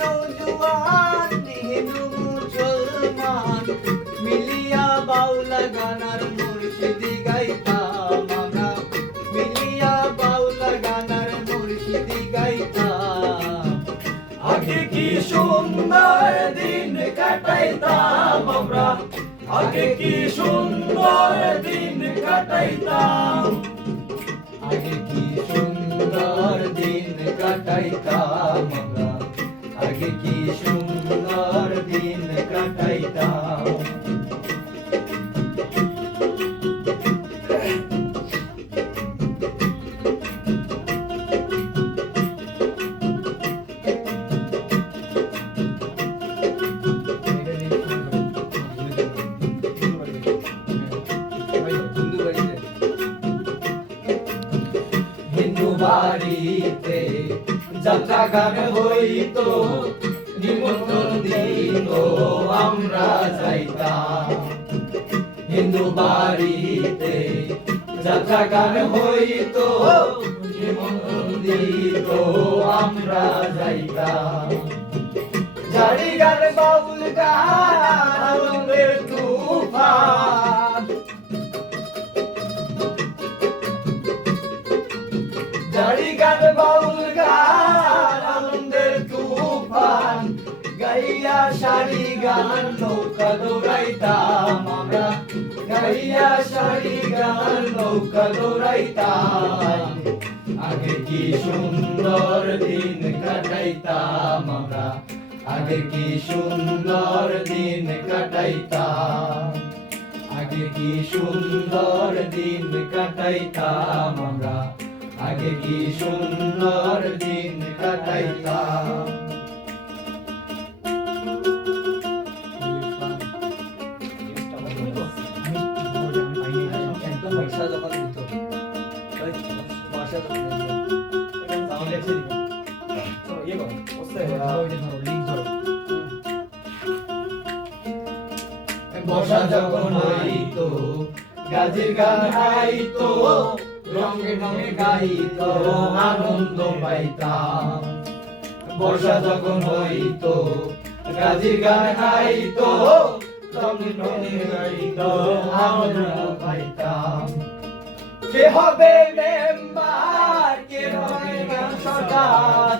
নৌজুয়ান হিন্দু মুসলমান মিলিয়া বাউলা গানার মুর্শিদি গাইতাম আমরা, মিলিয়া বাউলা গানার মুর্শিদি গাইতাম। আগে কি সুন্দর দিন কাটাইতাম আমরা, আগে কি সুন্দর দিন কাটাইতাম, আগে কি সুন্দর দিন কাটাইতাম আমরা, আগে কি সুন্দর দিন কাটাইতাম। হিন্দু বাড়িতে যাত্রা গান হইতো, নিমন্ত্রণ দিত আমরা যাইতাম। হিন্দু বাড়িতে যাত্রা গান হইতো, নিমন্ত্রণ দিত আমরা যাইতাম। জারি গান বাউল গান আনন্দের তুফান, জারি গান বাউল গান আনন্দের তুফান, গাইয়া সারি গান নৌকা দৌড়াইতাম আমরা, গাইয়া সারি গান নৌকা দৌড়াইতাম। আগে কি সুন্দর দিন কাটাইতাম আমরা, আগে কি সুন্দর দিন কাটাইতাম, আগে কি সুন্দর দিন কাটাইতাম আমরা, আগে কি সুন্দর দিন কাটাইতাম। বর্ষা যখন হইতো গাজির গান গাইতো, রঙে রঙে গাইতো আনন্দ পাইতাম। বর্ষা যখন হইতো গাজির গান গাইতো, রঙে রঙে গাইতো আনন্দ পাইতাম। কে হবে মেম্বার, কে হবে সরকার,